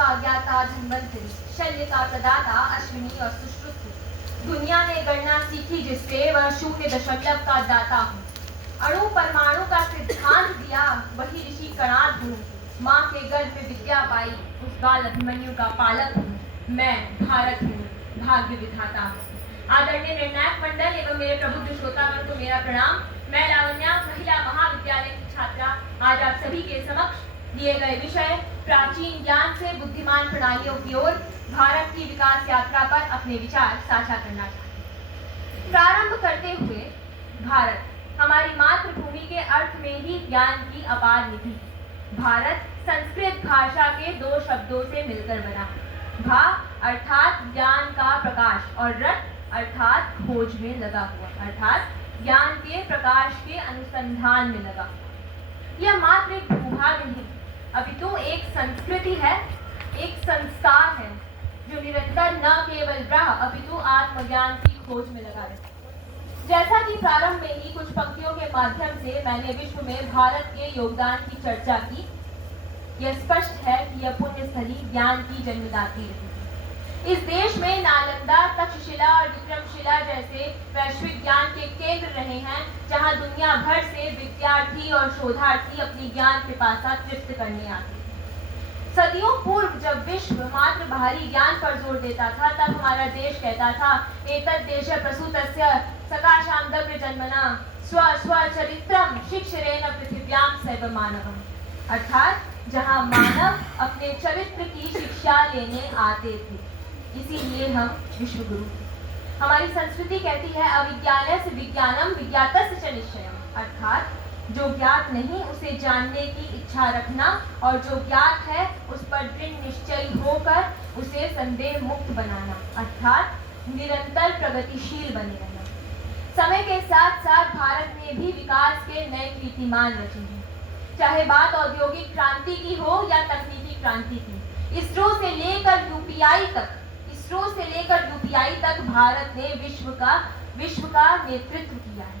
का ज्ञाता धन्वंतरि, शल्य का प्रदाता अश्विनी और सुश्रुत। दुनिया ने गणना सीखी जिससे वह 0 का दाता हूँ। अणु परमाणु का सिद्धांत दिया वही ऋषि कणाद हूँ। माँ के गर्भ में विद्या पाई उस बाल अभिमन्यु का पालक हूँ। मैं भारत हूँ, भाग्य विधाता हूँ। आदरणीय निर्णायक मंडल एवं मेरे प्रबुद्ध श्रोतागण को मेरा प्रणाम। मैं लावण्या महिला महाविद्यालय की छात्रा आज आप सभी के समक्ष दिए गए विषय प्राचीन ज्ञान से बुद्धिमान प्रणालियों की ओर भारत की विकास यात्रा पर अपने विचार साझा करना चाहती हूँ। प्रारंभ करते हुए भारत हमारी मातृभूमि के अर्थ में ही ज्ञान की अपार निधि। भारत संस्कृत भाषा के 2 शब्दों से मिलकर बना। भा अर्थात ज्ञान का प्रकाश और रट अर्थात खोज में लगा हुआ, अर्थात ज्ञान के प्रकाश के अनुसंधान में लगा हुआ। यह मात्र एक भूभाग नहीं अपितु एक संस्कृति है, एक संस्कार है जो निरंतर न केवल ब्रह्म अपितु आत्मज्ञान की खोज में लगा रहता है। जैसा कि प्रारंभ में ही कुछ पंक्तियों के माध्यम से मैंने विश्व में भारत के योगदान की चर्चा की, यह स्पष्ट है कि यह पुण्य स्थली ज्ञान की जन्मदात्री रही। इस देश में नालंदा, तक्षशिला और विक्रमशिला जैसे वैश्विक ज्ञान के केंद्र रहे हैं, जहां दुनिया भर से विद्यार्थी और शोधार्थी अपनी ज्ञान पिपासा तृप्त करने आते हैं। सदियों पूर्व जब विश्व मात्र बाहरी ज्ञान पर जोर देता था, तब हमारा देश कहता था एतद् देश प्रसूतस्य सकाशां दब्र जन्मना स्व स्वचरित्रम शिक्षरेण पृथिव्यां सर्व मानवम्, अर्थात जहां मानव अपने चरित्र की शिक्षा लेने आते थे, इसीलिए हम विश्वगुरु। हमारी संस्कृति कहती है अविज्ञानस्य से विज्ञानम विज्ञातस्य च निश्चयम्, अर्थात जो ज्ञात नहीं उसे जानने की इच्छा रखना और जो ज्ञात है उस पर दृढ़ निश्चयी होकर उसे संदेह मुक्त बनाना, अर्थात निरंतर प्रगतिशील बने रहना। समय के साथ साथ भारत ने भी विकास के नए कीर्तिमान रचे हैं, चाहे बात औद्योगिक क्रांति की हो या तकनीकी क्रांति की। इसरो से लेकर यूपीआई तक भारत ने विश्व का नेतृत्व किया है।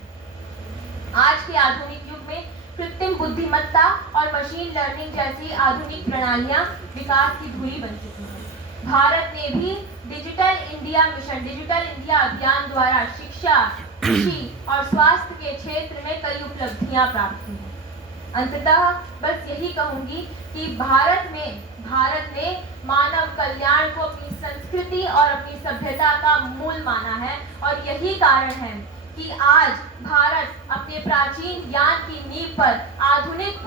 आज के आधुनिक युग में कृत्रिम बुद्धिमत्ता और मशीन लर्निंग जैसी आधुनिक प्रणालियां विकास की धुरी बन चुकी हैं। भारत ने भी digital India mission, digital India अभियान द्वारा शिक्षा, कृषि और स्वास्थ्य के क्षेत्र में कई उपलब्धियां प्राप्त की हैं। अंततः बस यही कहूंगी कि भारत ने मानव कल्याण को अपनी संस्कृति और अपनी सभ्यता का मूल माना है और यही कारण है कि आज भारत अपने प्राचीन ज्ञान की नींव पर आधुनिक